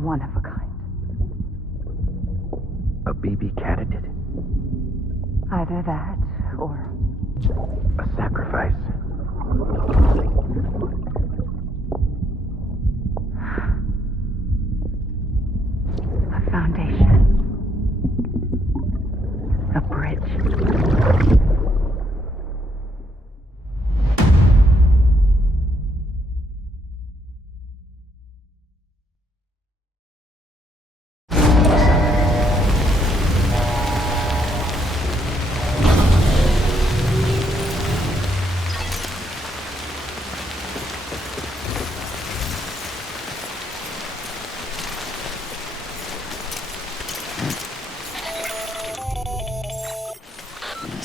One of a kind. A BB candidate? Either that, or... a sacrifice. A foundation. A bridge.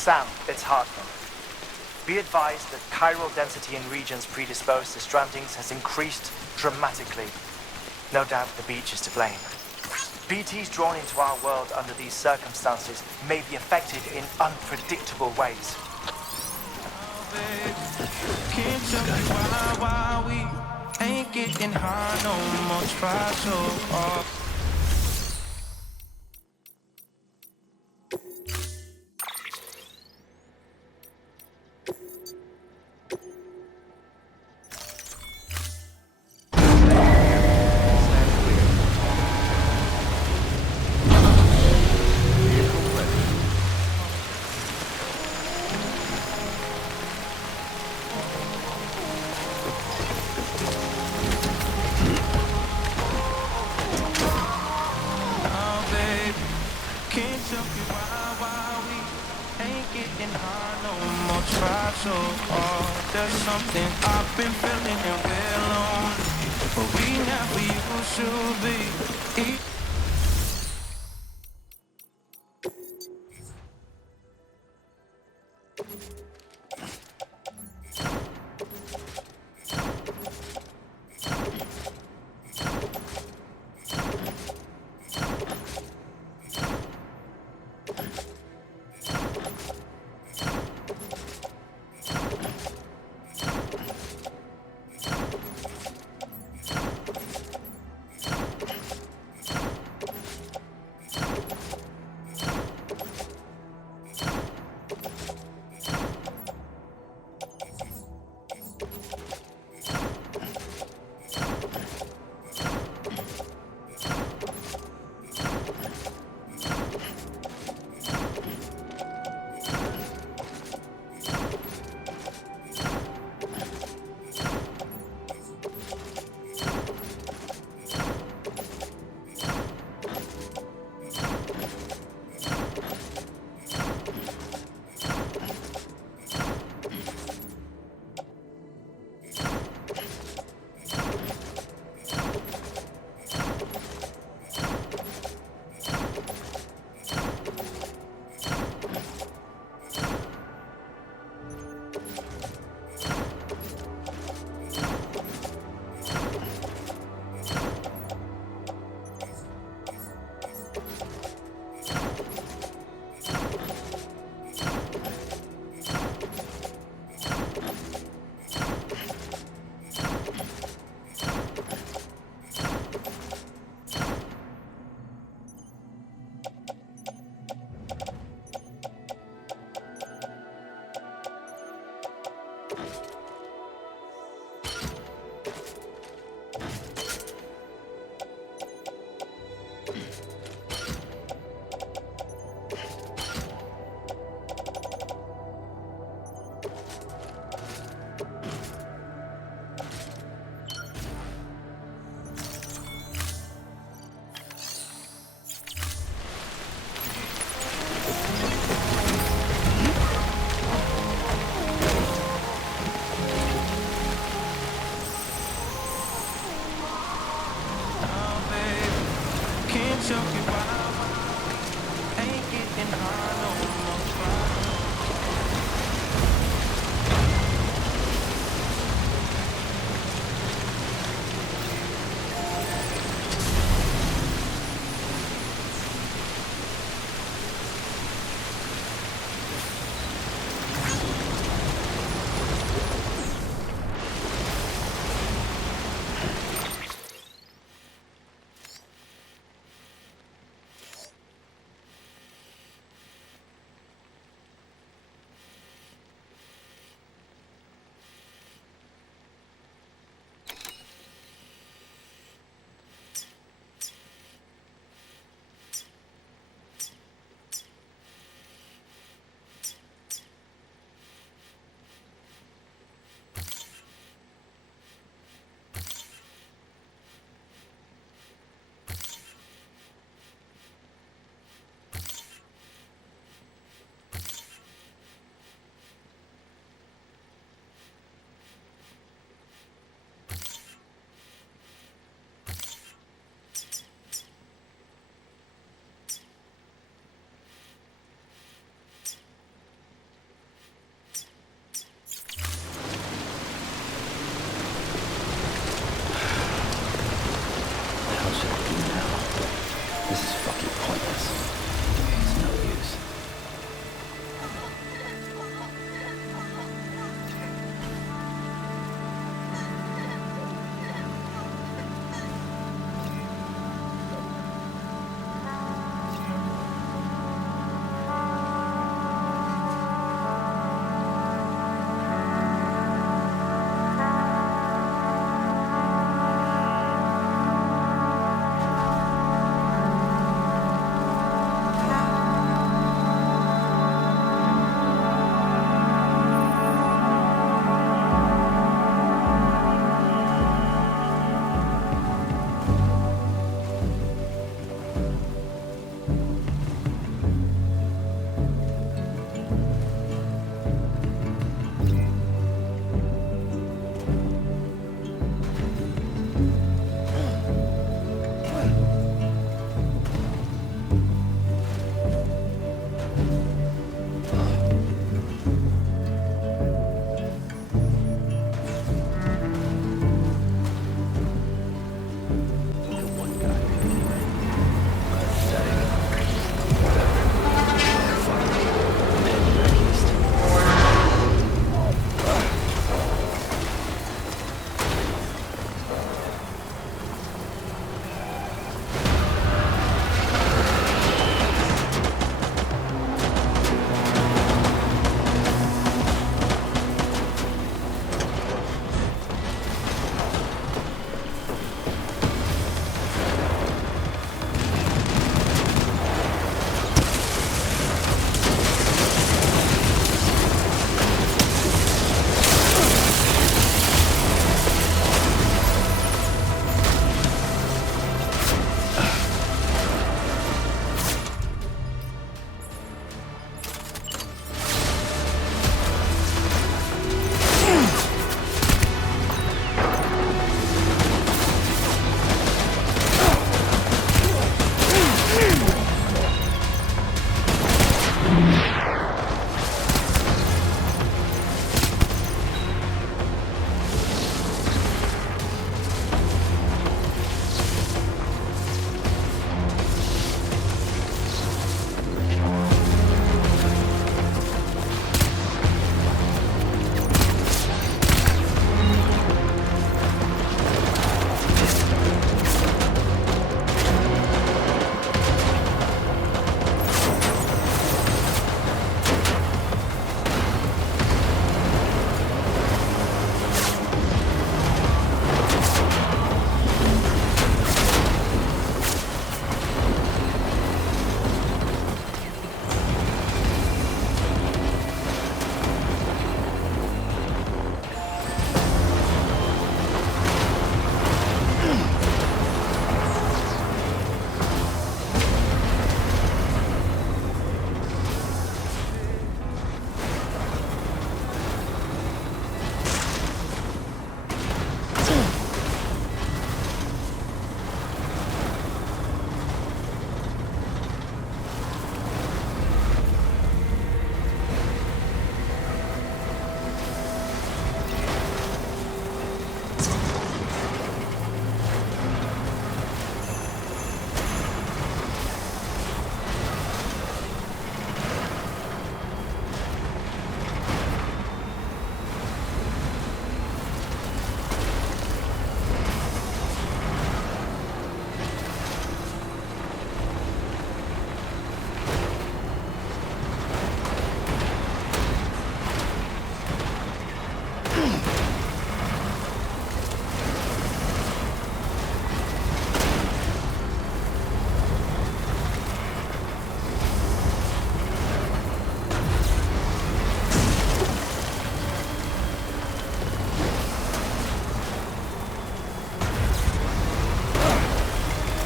Sam, it's Hartman. Be advised that chiral density in regions predisposed to strandings has increased dramatically. No doubt the beach is to blame. BTs drawn into our world under these circumstances may be affected in unpredictable ways. Can't tell me why we ain't getting high no more. Try so hard. There's something I've been feeling and we're alone, but we never used to be.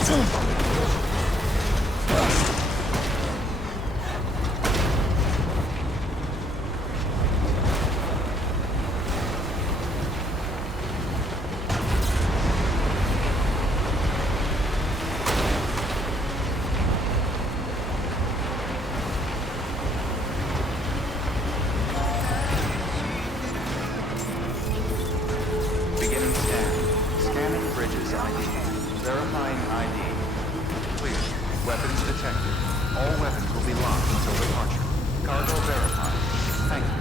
Beginning scan. Scanning bridges ID. Verifying ID. Clear. Weapons detected. All weapons will be locked until departure. Cargo verified. Thank you.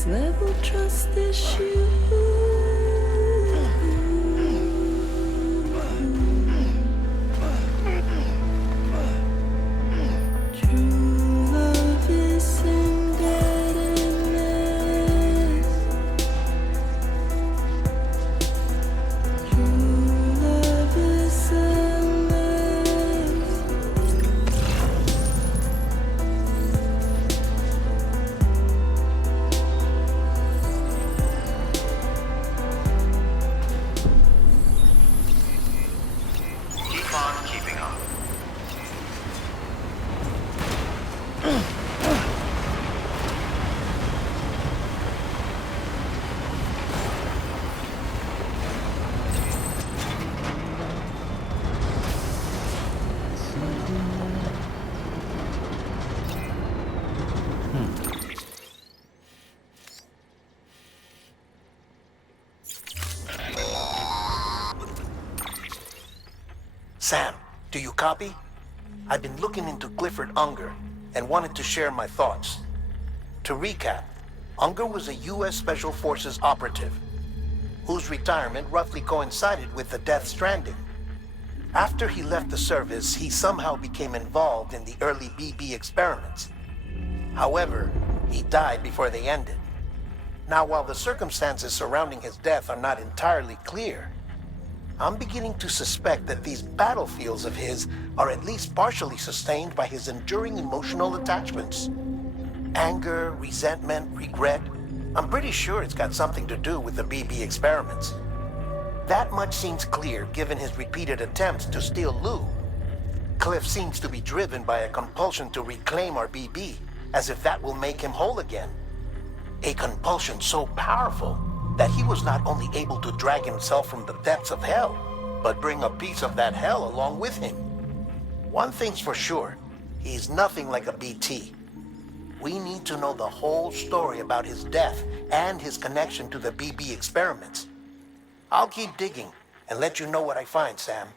next level trust issue. True love is indebtedness. True love is a mess. Keep on keeping on. Sam, do you copy? I've been looking into Clifford Unger and wanted to share my thoughts. To recap, Unger was a U.S. Special Forces operative whose retirement roughly coincided with the Death Stranding. After he left the service, he somehow became involved in the early BB experiments. However, he died before they ended. Now, while the circumstances surrounding his death are not entirely clear, I'm beginning to suspect that these battlefields of his are at least partially sustained by his enduring emotional attachments. Anger, resentment, regret. I'm pretty sure it's got something to do with the BB experiments. That much seems clear given his repeated attempts to steal Lou. Cliff seems to be driven by a compulsion to reclaim our BB, as if that will make him whole again. A compulsion so powerful that he was not only able to drag himself from the depths of hell, but bring a piece of that hell along with him. One thing's for sure, he's nothing like a BT. We need to know the whole story about his death and his connection to the BB experiments. I'll keep digging and let you know what I find, Sam.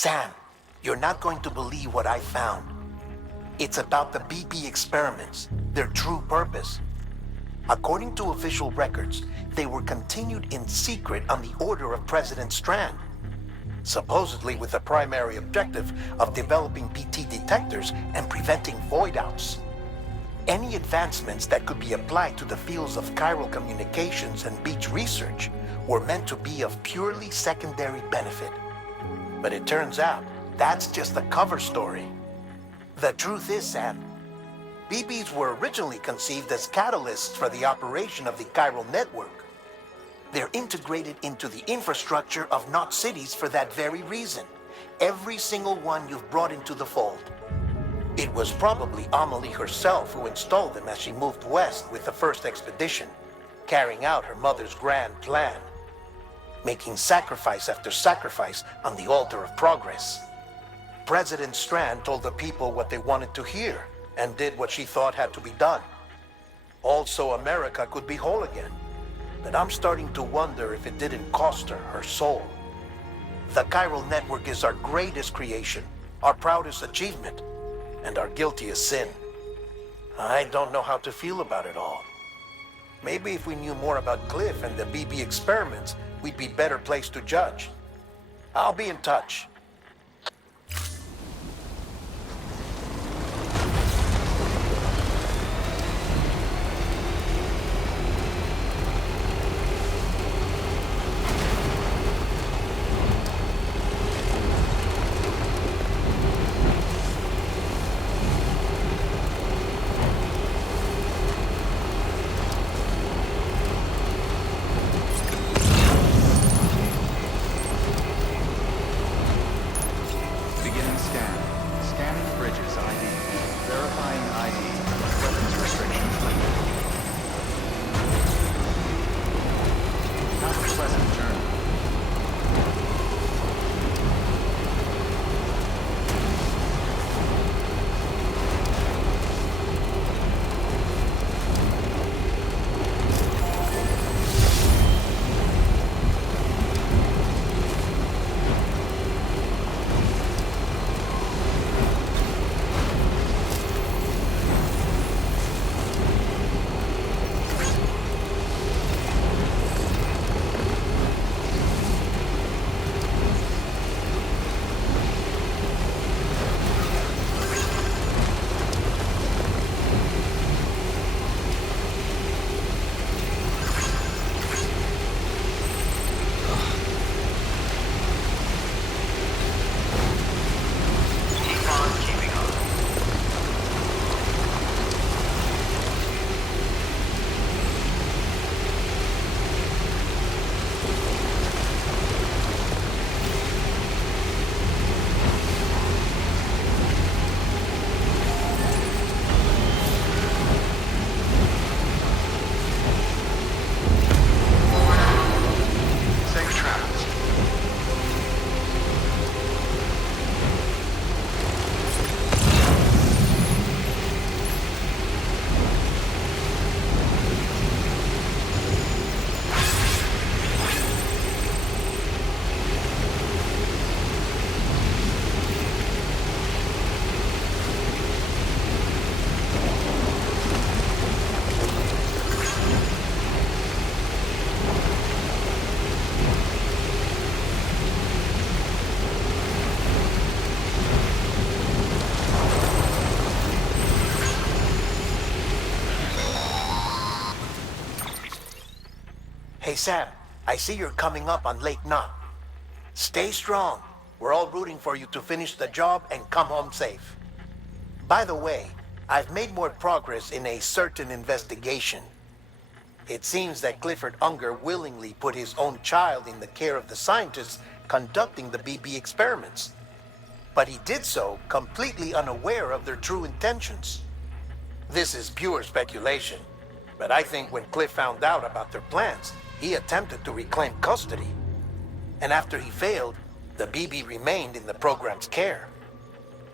Sam, you're not going to believe what I found. It's about the BB experiments, their true purpose. According to official records, they were continued in secret on the order of President Strand, supposedly with the primary objective of developing BT detectors and preventing void-outs. Any advancements that could be applied to the fields of chiral communications and beach research were meant to be of purely secondary benefit. But it turns out, that's just a cover story. The truth is, Sam, BBs were originally conceived as catalysts for the operation of the chiral network. They're integrated into the infrastructure of not cities for that very reason. Every single one you've brought into the fold. It was probably Amelie herself who installed them as she moved west with the first expedition, carrying out her mother's grand plan, making sacrifice after sacrifice on the altar of progress. President Strand told the people what they wanted to hear and did what she thought had to be done. Also, America could be whole again. But I'm starting to wonder if it didn't cost her soul. The chiral network is our greatest creation, our proudest achievement, and our guiltiest sin. I don't know how to feel about it all. Maybe if we knew more about Cliff and the BB experiments, we'd be better placed to judge. I'll be in touch. Hey Sam, I see you're coming up on Lake Knot. Stay strong. We're all rooting for you to finish the job and come home safe. By the way, I've made more progress in a certain investigation. It seems that Clifford Unger willingly put his own child in the care of the scientists conducting the BB experiments. But he did so completely unaware of their true intentions. This is pure speculation, but I think when Cliff found out about their plans, he attempted to reclaim custody. And after he failed, the BB remained in the program's care.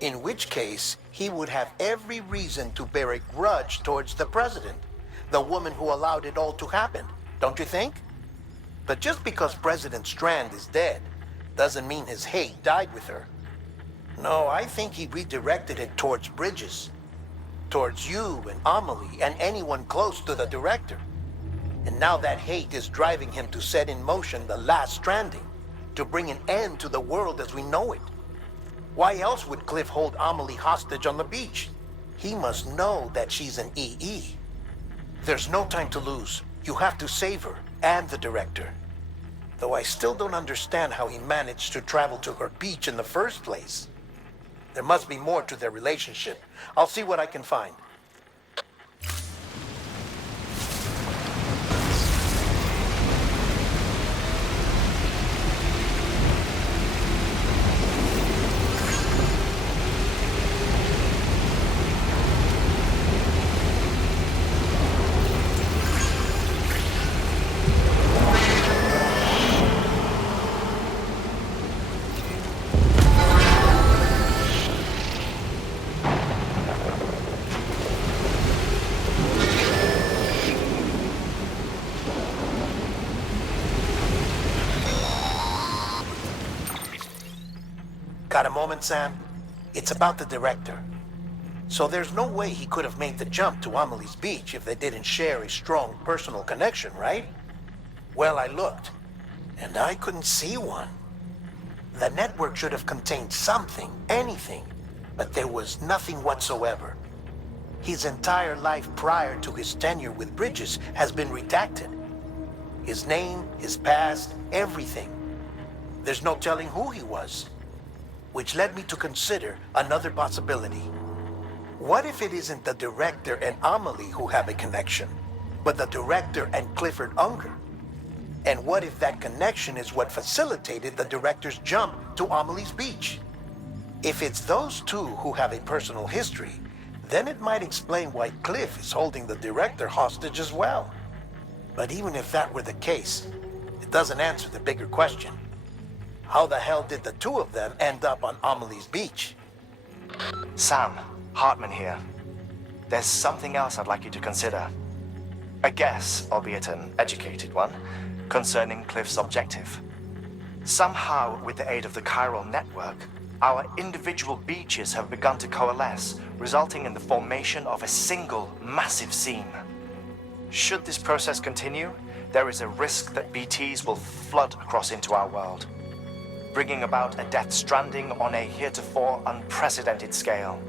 In which case, he would have every reason to bear a grudge towards the president, the woman who allowed it all to happen, don't you think? But just because President Strand is dead, doesn't mean his hate died with her. No, I think he redirected it towards Bridges. Towards you and Amelie and anyone close to the director. And now that hate is driving him to set in motion the last Stranding, to bring an end to the world as we know it. Why else would Cliff hold Amelie hostage on the beach? He must know that she's an EE. There's no time to lose. You have to save her and the director. Though I still don't understand how he managed to travel to her beach in the first place. There must be more to their relationship. I'll see what I can find. Got a moment, Sam? It's about the director. So there's no way he could have made the jump to Amelie's beach if they didn't share a strong personal connection, right? Well, I looked, and I couldn't see one. The network should have contained something, anything, but there was nothing whatsoever. His entire life prior to his tenure with Bridges has been redacted. His name, his past, everything. There's no telling who he was. Which led me to consider another possibility. What if it isn't the director and Amelie who have a connection, but the director and Clifford Unger? And what if that connection is what facilitated the director's jump to Amelie's beach? If it's those two who have a personal history, then it might explain why Cliff is holding the director hostage as well. But even if that were the case, it doesn't answer the bigger question. How the hell did the two of them end up on Amelie's beach? Sam, Hartman here. There's something else I'd like you to consider. A guess, albeit an educated one, concerning Cliff's objective. Somehow, with the aid of the chiral network, our individual beaches have begun to coalesce, resulting in the formation of a single massive seam. Should this process continue, there is a risk that BTs will flood across into our world, bringing about a death stranding on a heretofore unprecedented scale.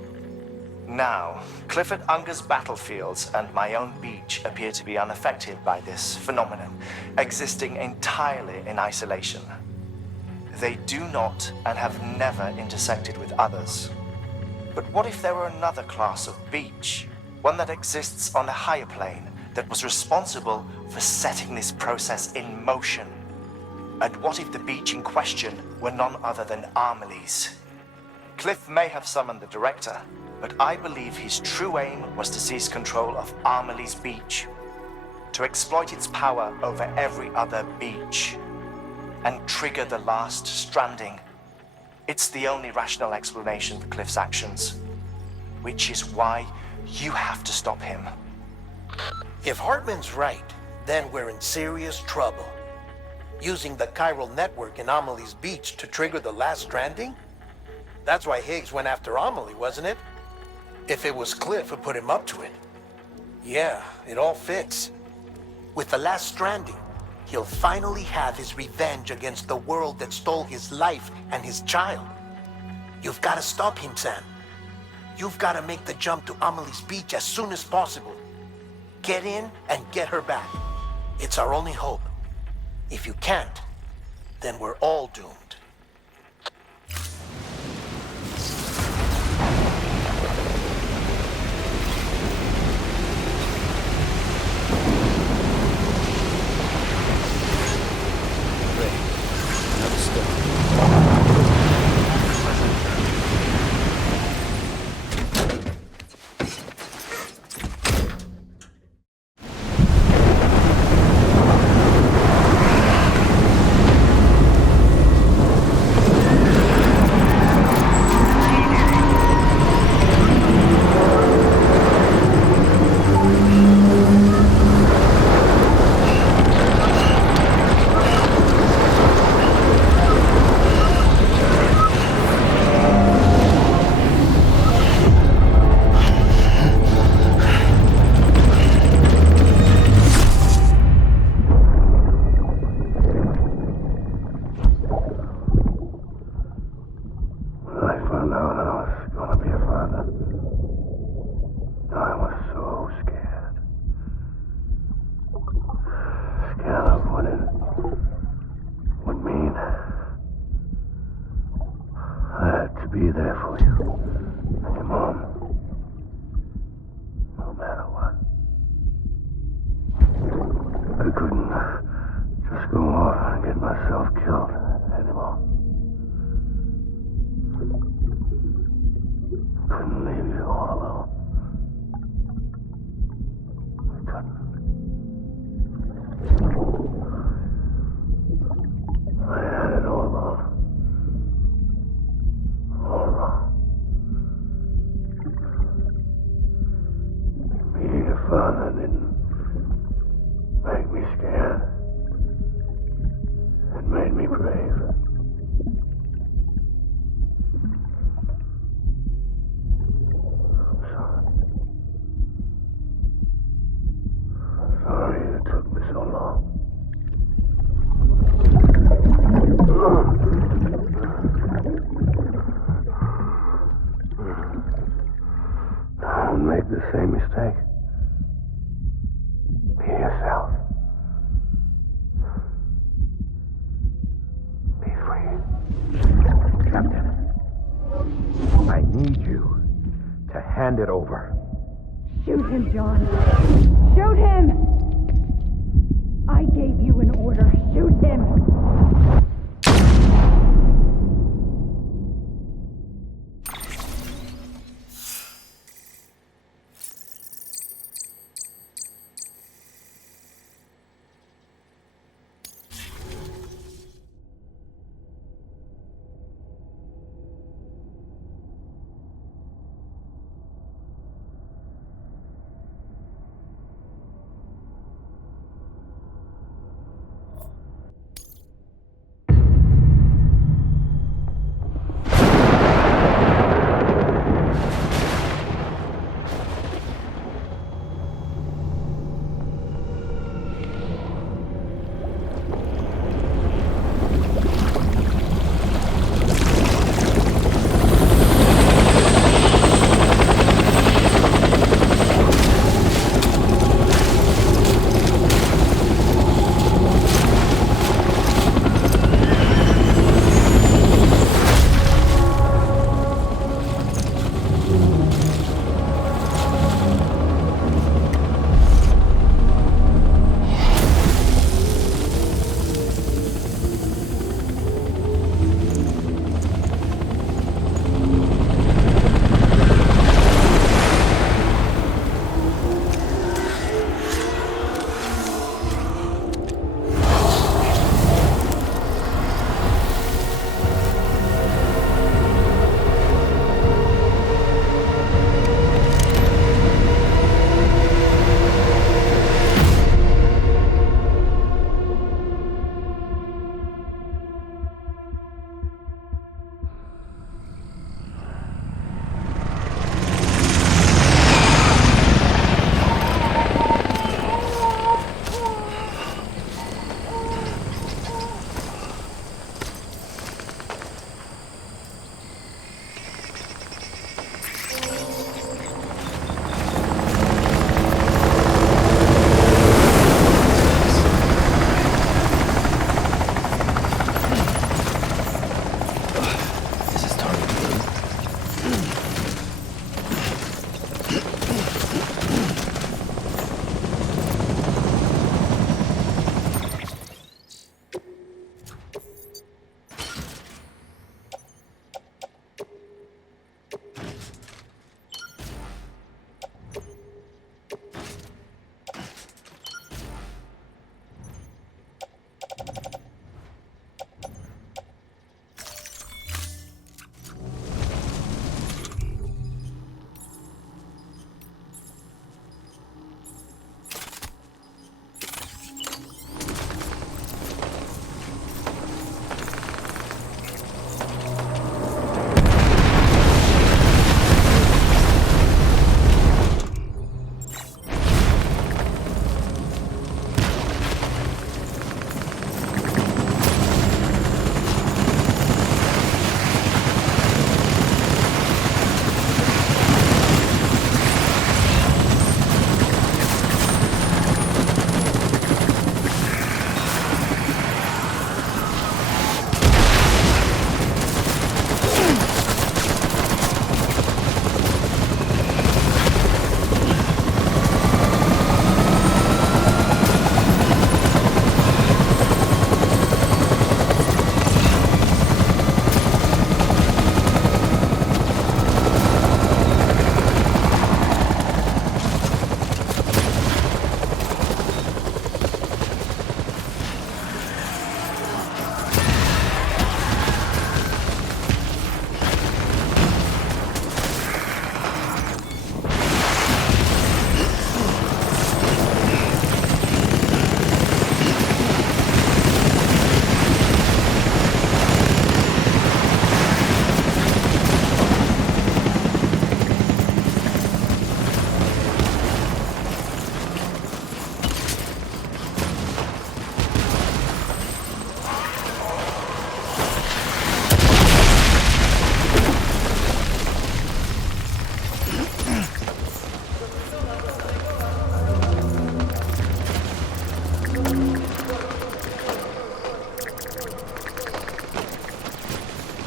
Now, Clifford Unger's battlefields and my own beach appear to be unaffected by this phenomenon, existing entirely in isolation. They do not and have never intersected with others. But what if there were another class of beach, one that exists on a higher plane, that was responsible for setting this process in motion? And what if the beach in question were none other than Amelie's? Cliff may have summoned the director, but I believe his true aim was to seize control of Amelie's beach, to exploit its power over every other beach, and trigger the last Stranding. It's the only rational explanation for Cliff's actions, which is why you have to stop him. If Hartman's right, then we're in serious trouble. Using the chiral network in Amelie's beach to trigger the last Stranding? That's why Higgs went after Amelie, wasn't it? If it was Cliff who put him up to it. Yeah, it all fits. With the last Stranding, he'll finally have his revenge against the world that stole his life and his child. You've got to stop him, Sam. You've got to make the jump to Amelie's beach as soon as possible. Get in and get her back. It's our only hope. If you can't, then we're all doomed. son, that didn't make me scared. It made me brave. I'm sorry. I'm sorry it took me so long. Don't make the same mistake. Be yourself. Be free. Captain, I need you to hand it over. Shoot him, John. Shoot him! I gave you an order. Shoot him!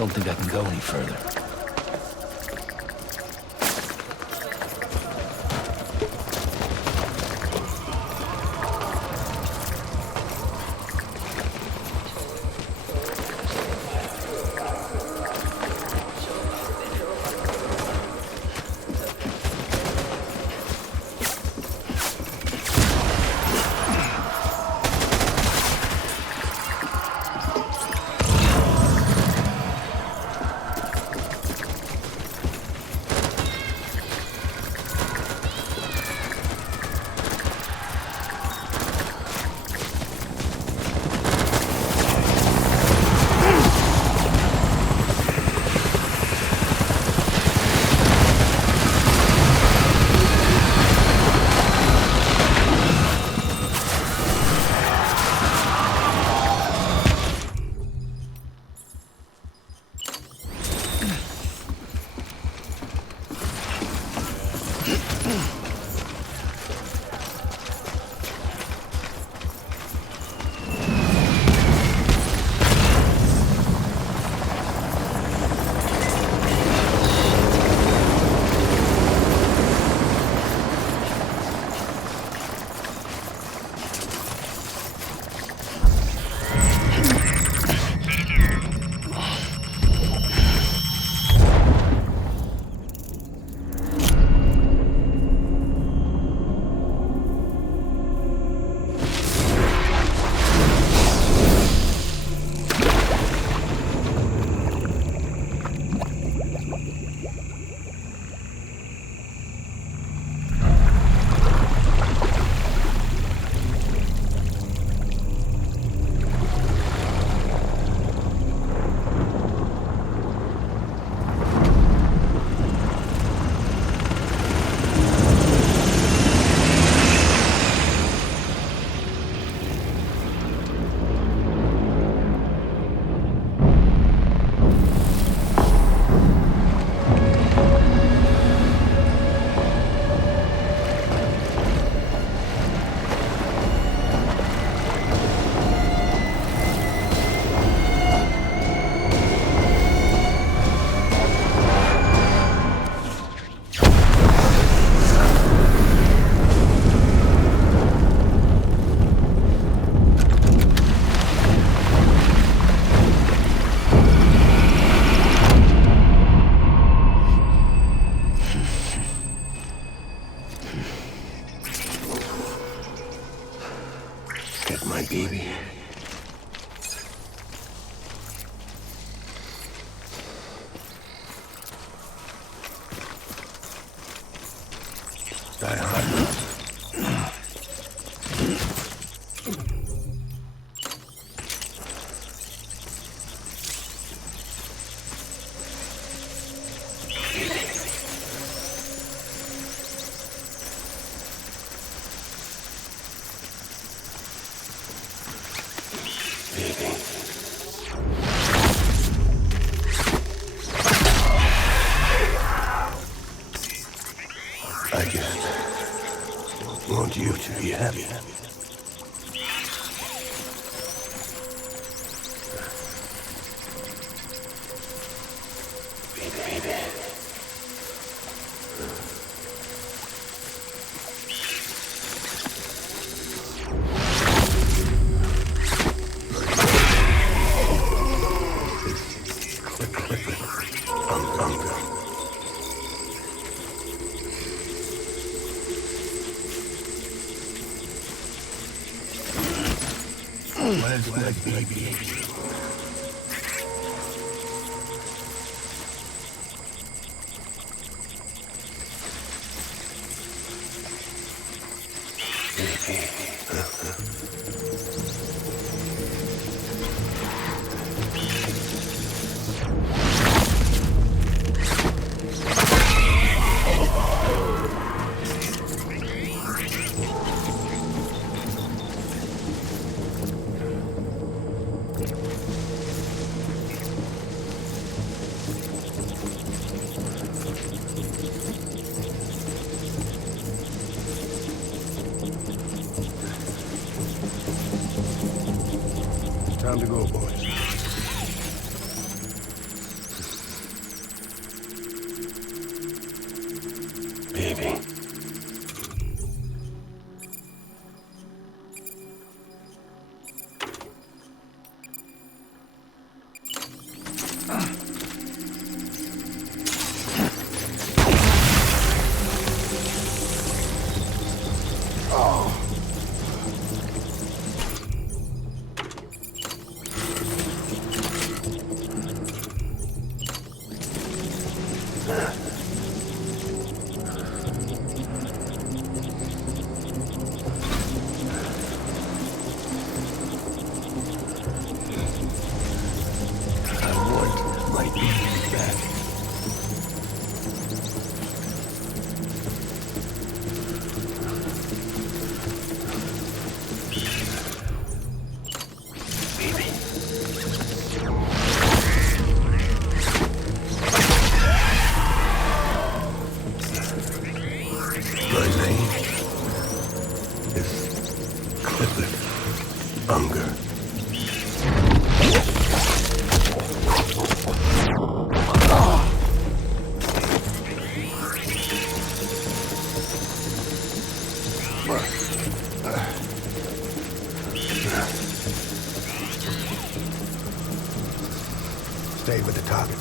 don't think I can go any further. baby. Die hard. I just want you to be happy. Baby. Where's my baby? Time to go, boys. is Clifford Unger. Stay with the target.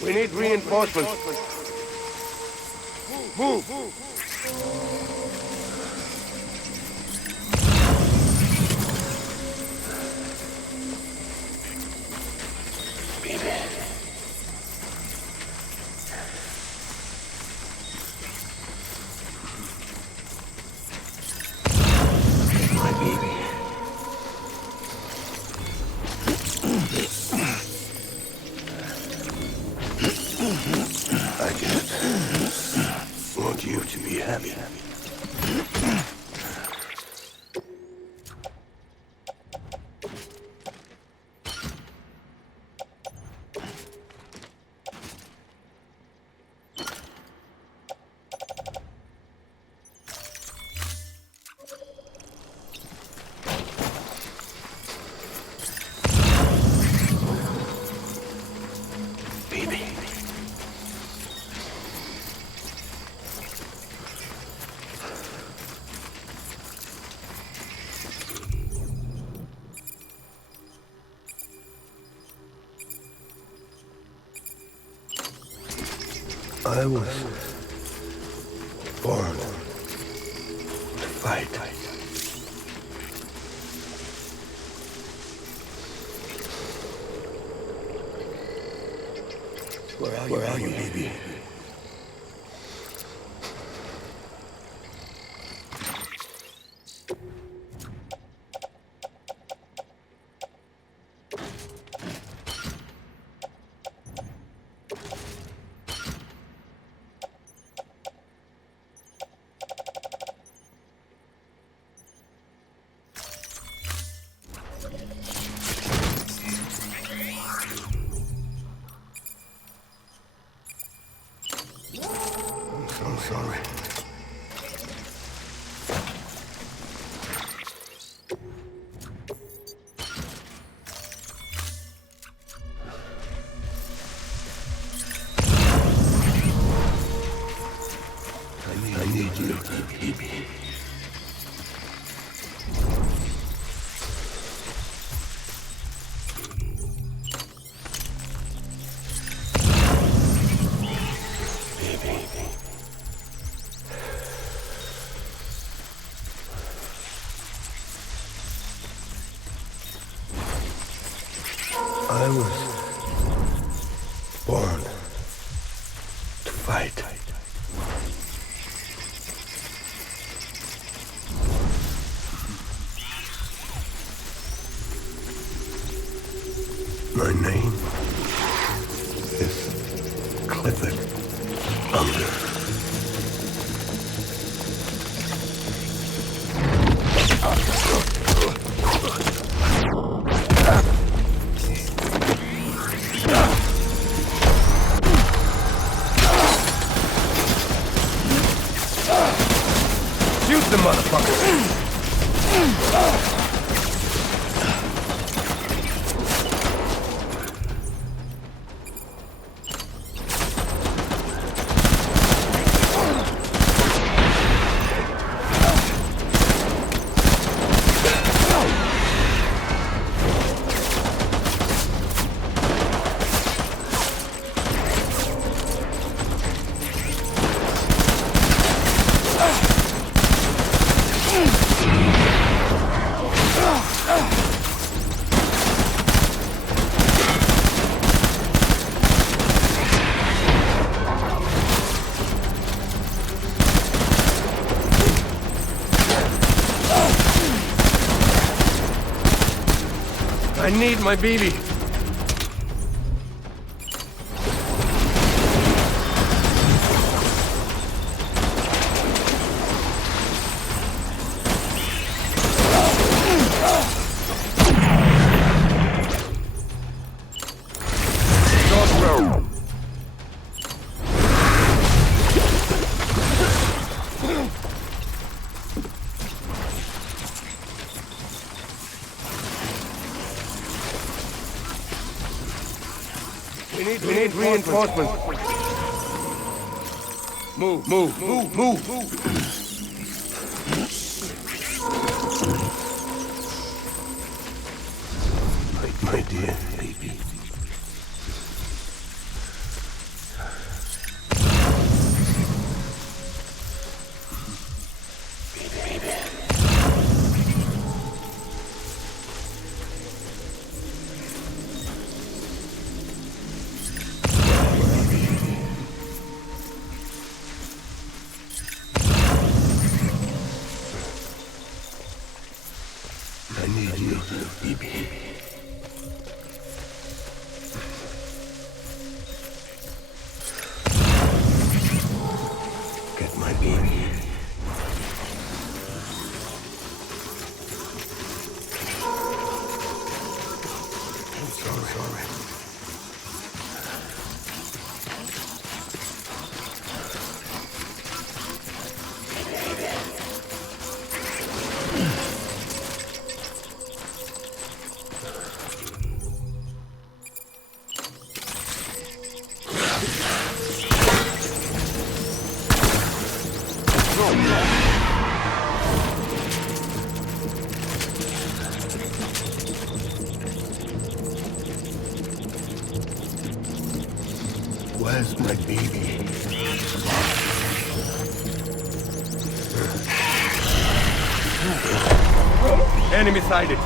We need reinforcements. Move! You to be happy. I was born to fight. Where are you, baby? I'm sorry. I need you, baby. I was born to fight. My name is Clifford Unger. need my baby. We need reinforcements. Move. My dear baby. I need you, baby. Get my baby. I'm sorry. Where's my baby? Enemy sighted.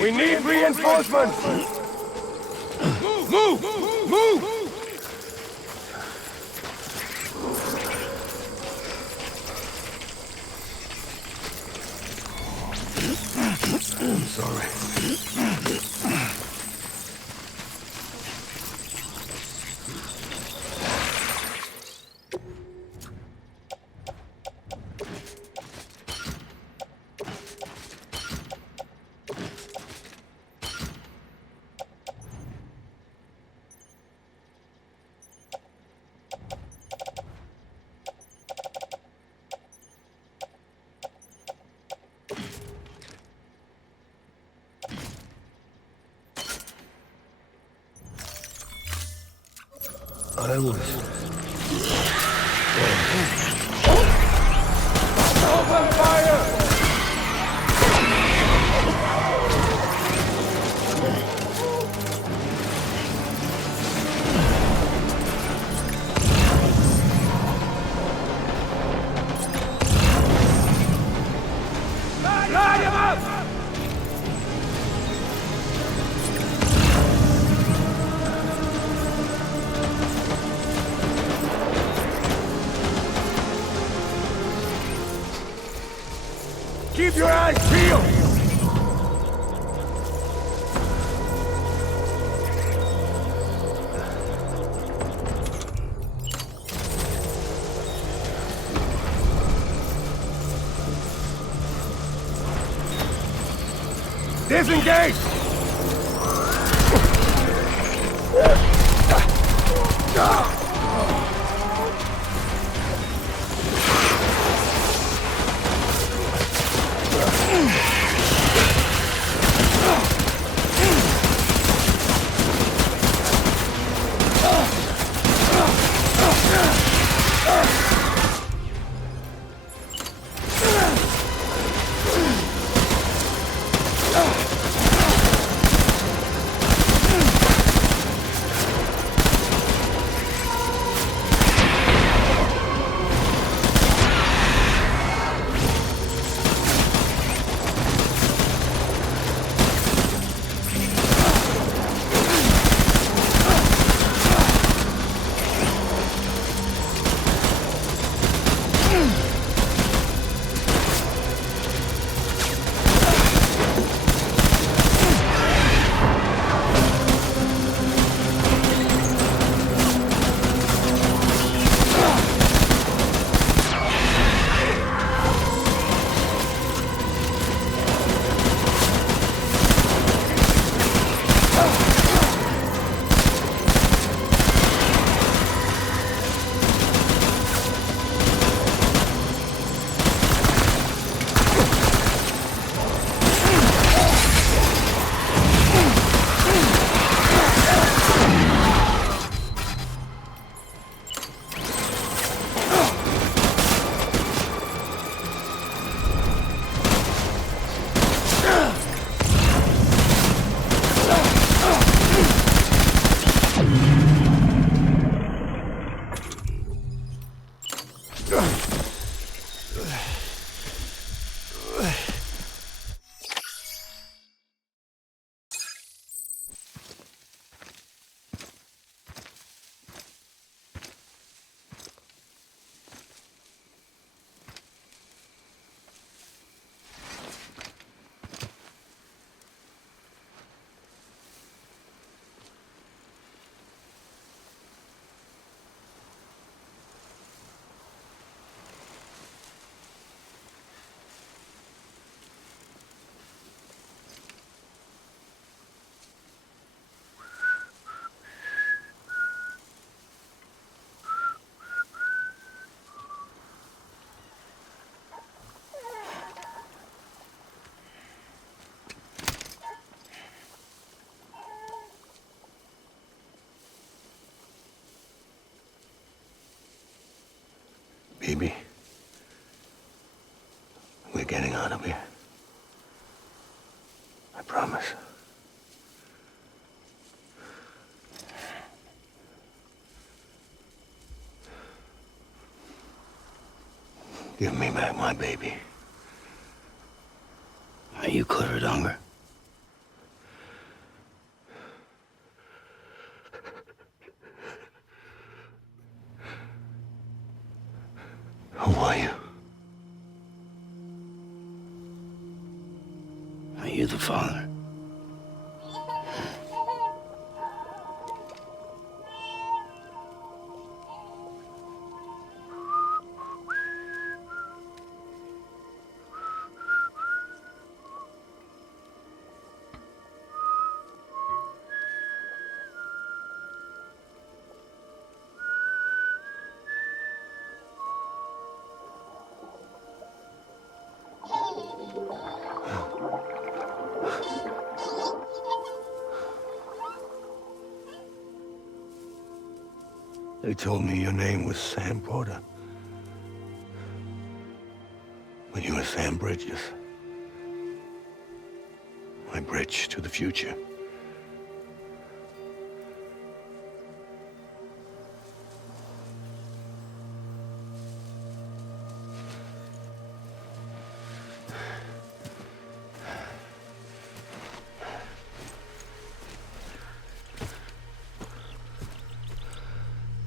We need reinforcements! Move! I'm sorry. I was... Open fire! Light him up! Keep your eyes peeled! Disengage! baby. We're getting out of here. I promise. Give me back my baby. Are you Clifford Unger? Who are you? Are you the father? They told me your name was Sam Porter. But you were Sam Bridges. My bridge to the future.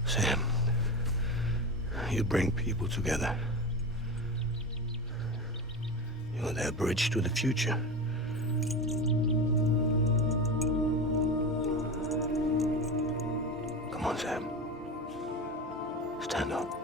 Sam, you bring people together. You're their bridge to the future. Come on, Sam. Stand up.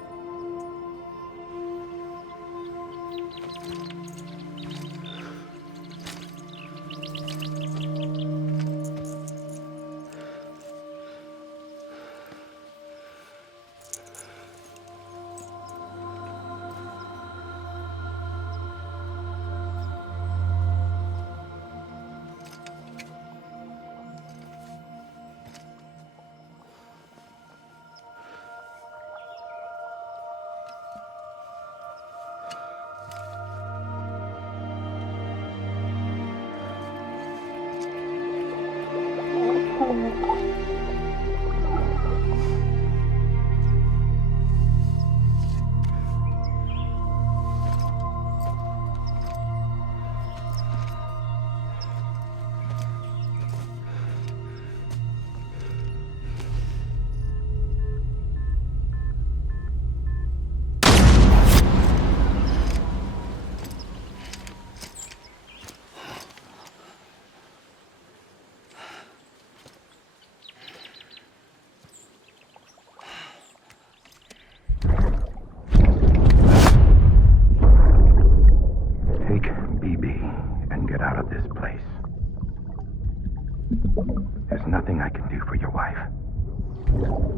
There's nothing I can do for your wife.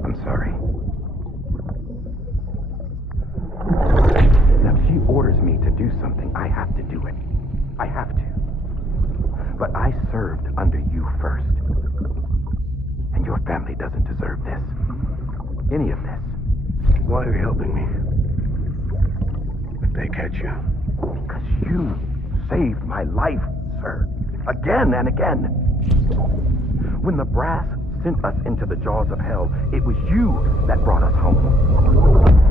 I'm sorry. Now, if she orders me to do something, I have to do it. I have to. But I served under you first. And your family doesn't deserve this. Any of this. Why are you helping me? If they catch you. Because you saved my life, sir. Again and again. When the brass sent us into the jaws of hell, it was you that brought us home.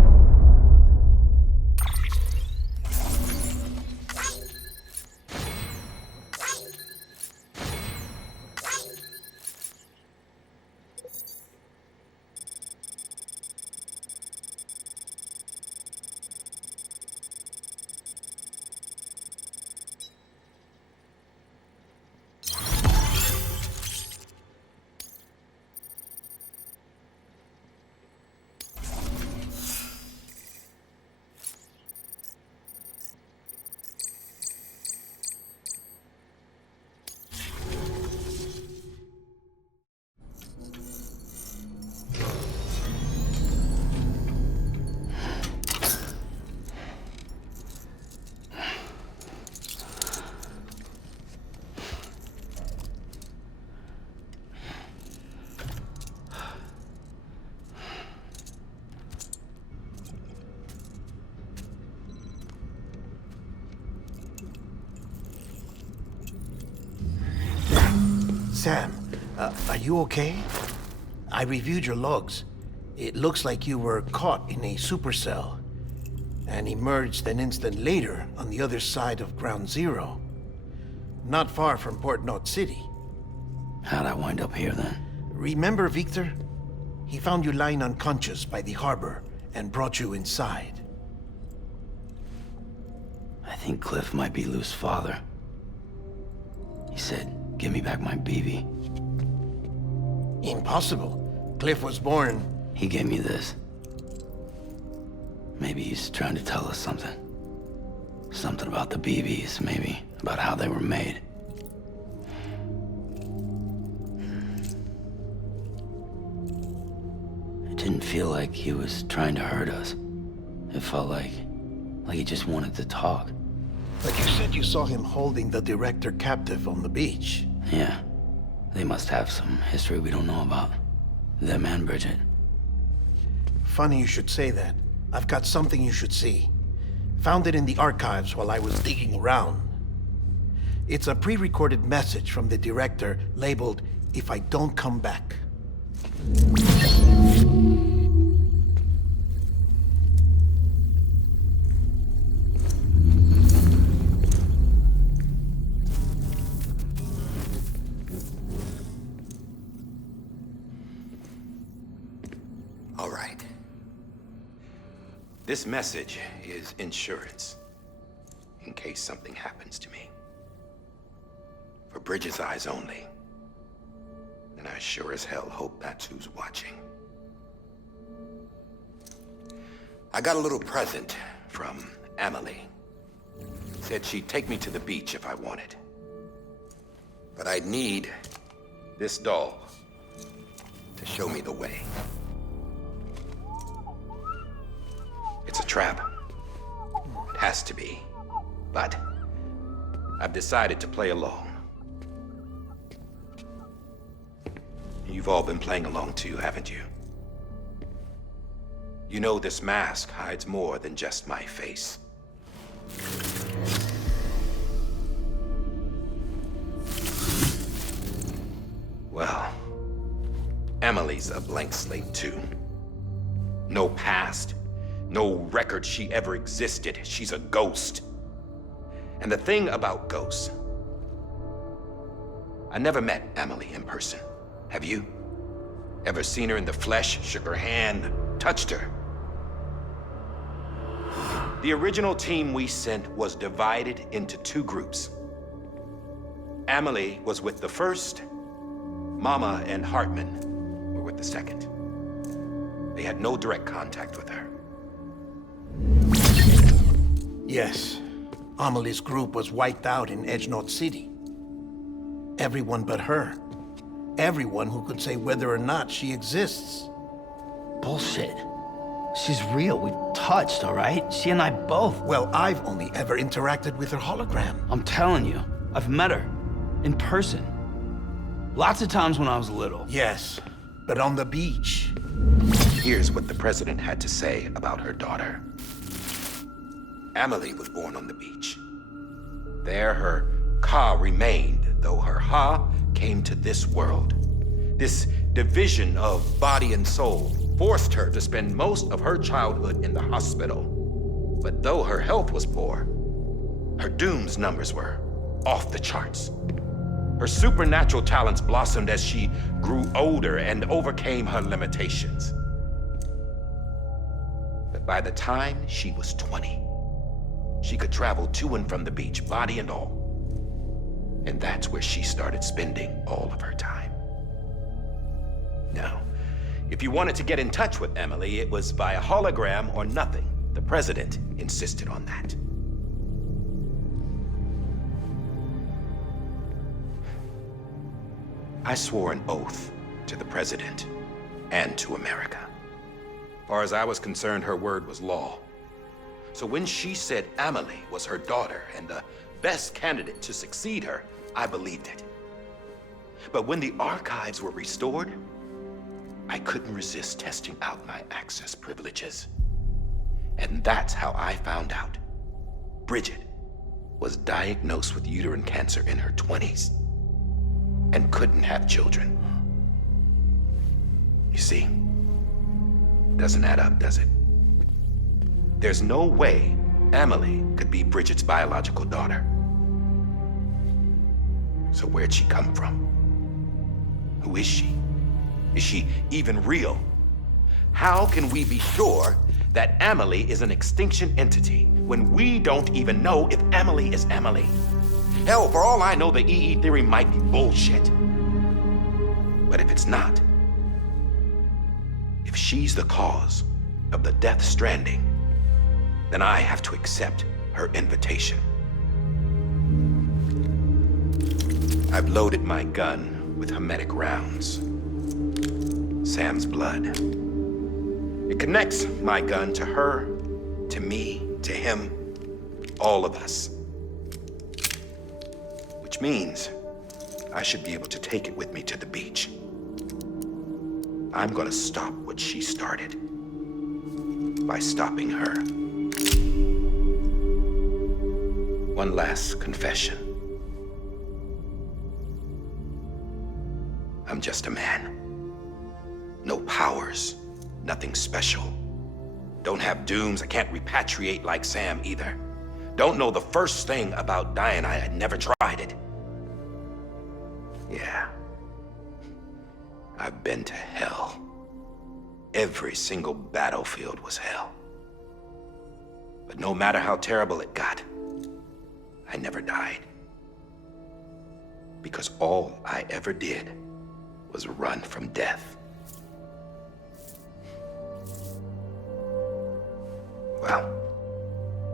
you okay? I reviewed your logs. It looks like you were caught in a supercell and emerged an instant later on the other side of Ground Zero. Not far from Port Knot City. How'd I wind up here then? Remember Victor? He found you lying unconscious by the harbor and brought you inside. I think Cliff might be Lou's father. He said, give me back my BB. Impossible. Cliff was born... He gave me this. Maybe he's trying to tell us something. Something about the BBs, maybe. About how they were made. It didn't feel like he was trying to hurt us. It felt like he just wanted to talk. But you said you saw him holding the director captive on the beach. Yeah. They must have some history we don't know about. Them and Bridget. Funny you should say that. I've got something you should see. Found it in the archives while I was digging around. It's a pre-recorded message from the director labeled, "If I don't come back." All right. This message is insurance, in case something happens to me. For Bridget's eyes only. And I sure as hell hope that's who's watching. I got a little present from Emily. Said she'd take me to the beach if I wanted. But I'd need this doll to show me the way. It's a trap. It has to be. But I've decided to play along. You've all been playing along too, haven't you? You know this mask hides more than just my face. Well, Emily's a blank slate too. No past. No record she ever existed. She's a ghost. And the thing about ghosts, I never met Emily in person. Have you? Ever seen her in the flesh, shook her hand, touched her? The original team we sent was divided into two groups. Emily was with the first. Mama and Hartman were with the second. They had no direct contact with her. Yes. Amelie's group was wiped out in Edge Knot City. Everyone but her. Everyone who could say whether or not she exists. Bullshit. She's real. We've touched, all right? She and I both. Well, I've only ever interacted with her hologram. I'm telling you, I've met her. In person. Lots of times when I was little. Yes, but on the beach. Here's what the president had to say about her daughter. Emily was born on the beach. There her Ka remained, though her Ha came to this world. This division of body and soul forced her to spend most of her childhood in the hospital. But though her health was poor, her Doom's numbers were off the charts. Her supernatural talents blossomed as she grew older and overcame her limitations. But by the time she was 20, she could travel to and from the beach, body and all. And that's where she started spending all of her time. Now, if you wanted to get in touch with Emily, it was via hologram or nothing. The president insisted on that. I swore an oath to the president and to America. As far as I was concerned, her word was law. So when she said Emily was her daughter and the best candidate to succeed her, I believed it. But when the archives were restored, I couldn't resist testing out my access privileges. And that's how I found out Bridget was diagnosed with uterine cancer in her 20s and couldn't have children. You see? Doesn't add up, does it? There's no way Amelie could be Bridget's biological daughter. So where'd she come from? Who is she? Is she even real? How can we be sure that Amelie is an extinction entity when we don't even know if Amelie is Amelie? Hell, for all I know, the EE theory might be bullshit. But if it's not, if she's the cause of the death stranding, then I have to accept her invitation. I've loaded my gun with hermetic rounds. Sam's blood. It connects my gun to her, to me, to him, all of us. Which means I should be able to take it with me to the beach. I'm gonna stop what she started by stopping her. One last confession. I'm just a man. No powers, nothing special. Don't have dooms, I can't repatriate like Sam either. Don't know the first thing about dying, I had never tried it. Yeah. I've been to hell. Every single battlefield was hell. But no matter how terrible it got, I never died. Because all I ever did was run from death. Well,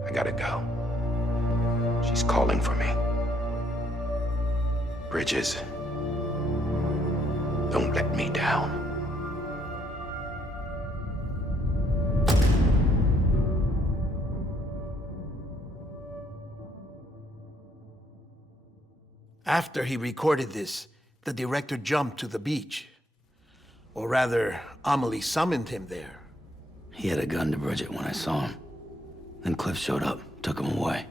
I gotta go. She's calling for me. Bridges, don't let me down. After he recorded this, the director jumped to the beach. Or rather, Amelie summoned him there. He had a gun to Bridget when I saw him. Then Cliff showed up, took him away.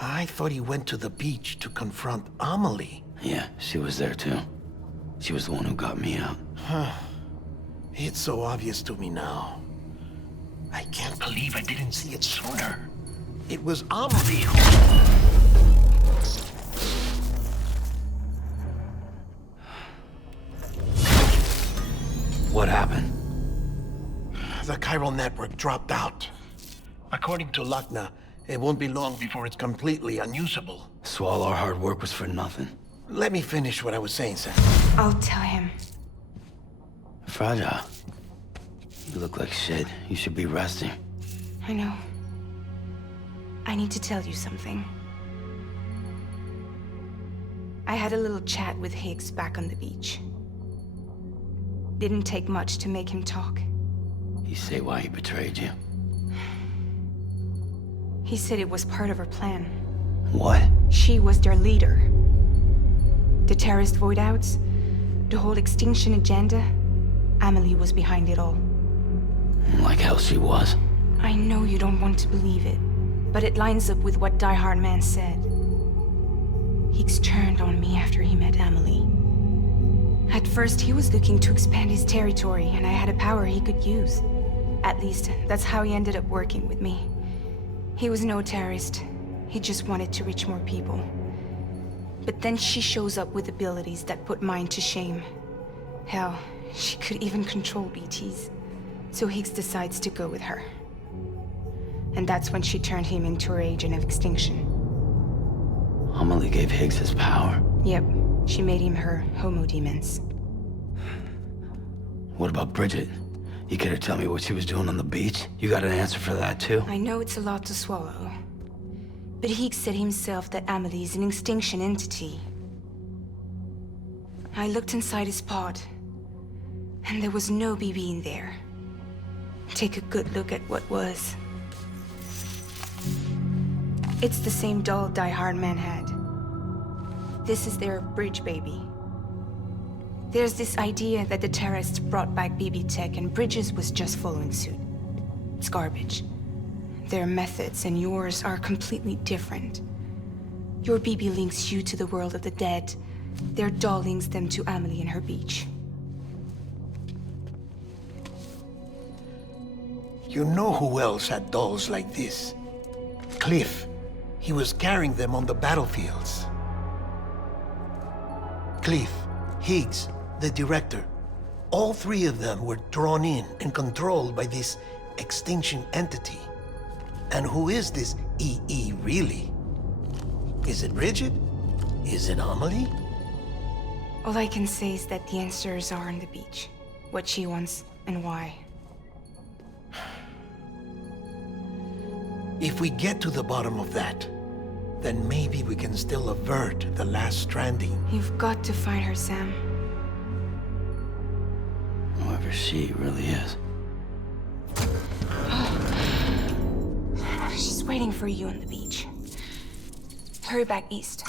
I thought he went to the beach to confront Amelie. Yeah, she was there too. She was the one who got me out. It's so obvious to me now. I can't believe I didn't see it sooner. It was Amelie who... What happened? The chiral network dropped out. According to Lakhna, it won't be long before it's completely unusable. So all our hard work was for nothing. Let me finish what I was saying, Sam. I'll tell him. Fragile. You look like shit. You should be resting. I know. I need to tell you something. I had a little chat with Higgs back on the beach. Didn't take much to make him talk. You say why he betrayed you? He said it was part of her plan. What? She was their leader. The terrorist void-outs, the whole extinction agenda, Amelie was behind it all. Like hell she was. I know you don't want to believe it, but it lines up with what Die Hard Man said. Higgs turned on me after he met Amelie. At first, he was looking to expand his territory, and I had a power he could use. At least, that's how he ended up working with me. He was no terrorist. He just wanted to reach more people. But then she shows up with abilities that put mine to shame. Hell, she could even control BTs. So Higgs decides to go with her. And that's when she turned him into her agent of extinction. Amelie gave Higgs his power? Yep. She made him her homo demons. What about Bridget? You care to tell me what she was doing on the beach? You got an answer for that too? I know it's a lot to swallow. But Higgs said himself that Amelie is an extinction entity. I looked inside his pod, and there was no BB in there. Take a good look at what was. It's the same doll Die Hard Man had. This is their bridge baby. There's this idea that the terrorists brought back BB tech and Bridges was just following suit. It's garbage. Their methods and yours are completely different. Your BB links you to the world of the dead. Their doll links them to Amelie and her beach. You know who else had dolls like this? Cliff. He was carrying them on the battlefields. Cliff, Higgs, the director. All three of them were drawn in and controlled by this extinction entity. And who is this EE really? Is it Bridget? Is it Amelie? All I can say is that the answers are on the beach. What she wants and why. If we get to the bottom of that, then maybe we can still avert the last stranding. You've got to find her, Sam. Whoever she really is. She's waiting for you on the beach. Hurry back east.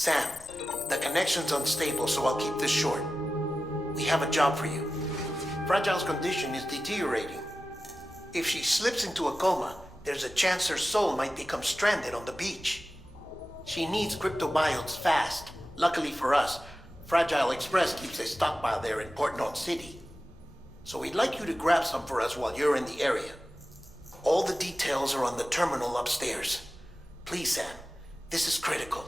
Sam, the connection's unstable, so I'll keep this short. We have a job for you. Fragile's condition is deteriorating. If she slips into a coma, there's a chance her soul might become stranded on the beach. She needs cryptobiotes fast. Luckily for us, Fragile Express keeps a stockpile there in Port North City. So we'd like you to grab some for us while you're in the area. All the details are on the terminal upstairs. Please, Sam, this is critical.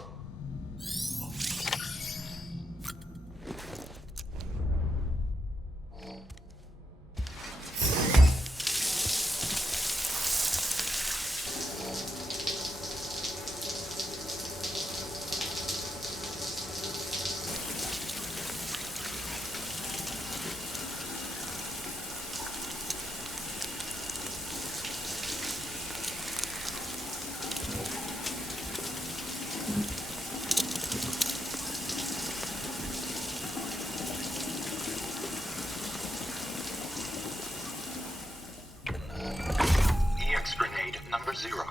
Grenade number 0.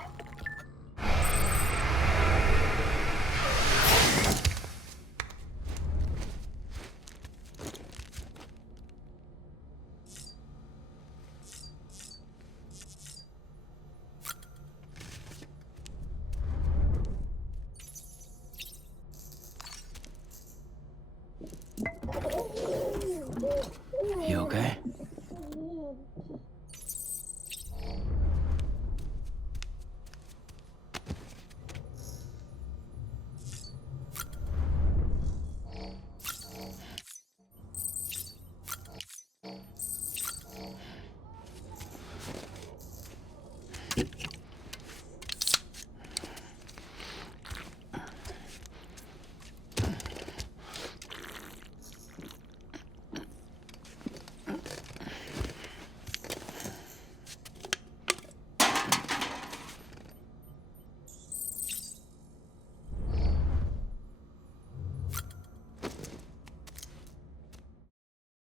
You okay?